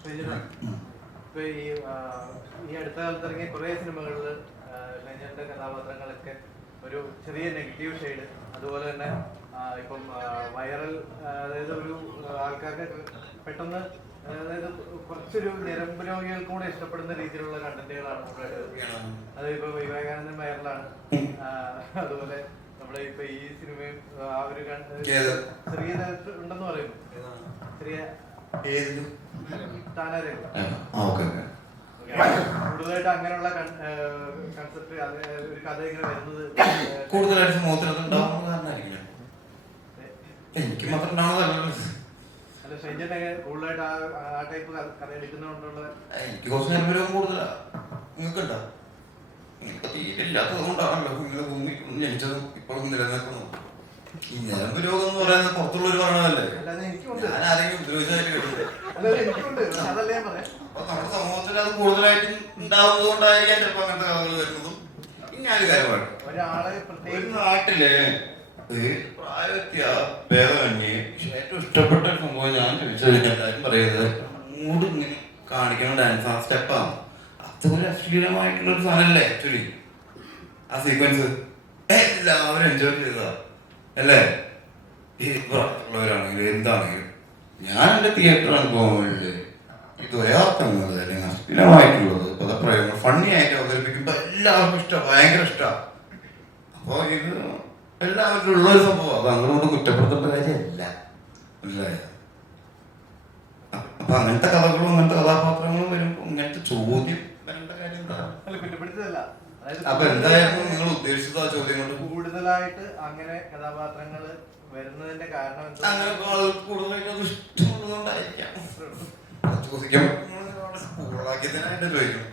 ഇപ്പൊ ഈ ഈ അടുത്ത കാലത്ത് ഇറങ്ങിയ കുറെ സിനിമകളിൽ ഷൈജന്റെ കഥാപാത്രങ്ങളൊക്കെ ഒരു ചെറിയ നെഗറ്റീവ് ഷെയ്ഡ്. അതുപോലെ തന്നെ ഇപ്പം വൈറൽ അതായത് ഒരു ആൾക്കാർക്ക് പെട്ടെന്ന് അതായത് കുറച്ചൊരു ഞരമ്പ് രോഗികൾക്കും കൂടെ ഇഷ്ടപ്പെടുന്ന രീതിയിലുള്ള കണ്ടന്റുകളാണ് കൂടുതലായിട്ട് ഇപ്പൊ വിവേകാനന്ദൻ വൈറലാണ്. അതുപോലെ നമ്മുടെ ഇപ്പൊ ഈ സിനിമയും ആ ഒരു? ചെറിയ ഉണ്ടെന്ന് പറയുന്നു. ചെറിയ ഏതിലും. Okay okay. കൂടുതലായിട്ട് അങ്ങനെയുള്ള കൺസെപ്റ്റ് ഒരു കഥ ഇങ്ങനെ വരുന്നത് കൂടുതലായിട്ട് സമൂഹത്തിൽ ഉണ്ടാവുന്ന കാരണമായിരിക്കും എനിക്ക് മാത്രം കൂടുതലായിട്ട് ആ ടൈപ്പ് കഥ എടുക്കുന്നതുകൊണ്ടുള്ള എനിക്ക് കുറച്ച് അനുഭവം കൂടുതലാ. നിങ്ങൾക്കുണ്ടോ? നിങ്ങൾക്ക് തീരെ ഇല്ലാത്തത് കൊണ്ടാണല്ലോ. നിങ്ങൾ ഭൂമി ജനിച്ചതും ഇപ്പോഴും നിലനിൽക്കുന്നു. ഈ ഞരമ്പ് രോഗം എന്ന് പറയുന്നത് പുറത്തുള്ള ഒരു അല്ലാതെ എനിക്കുണ്ട് ഞാൻ ആരെങ്കിലും ഉപദ്രവിച്ചതായിട്ട് അപ്പൊ നമ്മുടെ സമൂഹത്തിൽ അത് കൂടുതലായിട്ടും ഉണ്ടാവുന്നത് കൊണ്ടായിരിക്കാം ചിലപ്പോ അങ്ങനത്തെ കഥകൾ വരുന്നതും ഞാനൊരു കാര്യമാണ്. ഒരാളെ ഒരു പ്രത്യേകിച്ച് നാട്ടിലെ ഒരു പ്രായവ്യത്യ ഭേദമന്യേ ഏറ്റവും ഇഷ്ടപ്പെട്ട സംഭവം ഞാൻ ചോദിച്ചത് എല്ലാവരും പറയുന്നത് മൂഡ് ഇങ്ങനെ കാണിക്കുന്ന ഡാൻസ് ആ സ്റ്റെപ്പാണ് അതൊരു അശ്ലീലമായിട്ടുള്ള ഒരു സാധനമല്ലേ ആക്ച്വലി ആ സീക്വൻസ് എല്ലാവരും എൻജോയ് ചെയ്തതാ. അല്ലേ? ഈ പ്രായത്തിലുള്ളവരാണെങ്കിലും എന്താണെങ്കിലും. ഞാൻ എന്റെ തിയേറ്റർ അനുഭവങ്ങളിൽ ഇത് ദ്വയാർത്ഥങ്ങൾ അല്ലെങ്കിൽ അശ്ലീലമായിട്ടുള്ളത് പദപ്രയോഗങ്ങൾ ഫണ്ണി ആയിട്ട് അവതരിപ്പിക്കുമ്പോൾ എല്ലാവർക്കും ഇഷ്ടമാണ് ഭയങ്കര ഇഷ്ടമാണ് അപ്പോൾ ഇത് എല്ലാവരും ഉള്ള ഒരു സംഭവം. അത് അങ്ങോട്ട് കുറ്റപ്പെടുത്തേണ്ട കാര്യമല്ല. മനസ്സിലായോ? അപ്പൊ അങ്ങനത്തെ കഥകളും അങ്ങനത്തെ കഥാപാത്രങ്ങളും വരുമ്പോൾ ഇങ്ങനത്തെ ചോദ്യം വരേണ്ട കാര്യം എന്താ? അപ്പൊ എന്തായാലും നിങ്ങൾ ഉദ്ദേശിച്ചത് ആ ചോദ്യം കൊണ്ട് കൂടുതലായിട്ട് അങ്ങനെ കഥാപാത്രങ്ങൾ വരുന്നതിന്റെ കാരണം? അങ്ങനെ കൂടുതലായിട്ട് ഇഷ്ടമുള്ളതുകൊണ്ടായിരിക്കാം അത് സ്കൂളാക്കിയതിനായിട്ട് ചോദിക്കും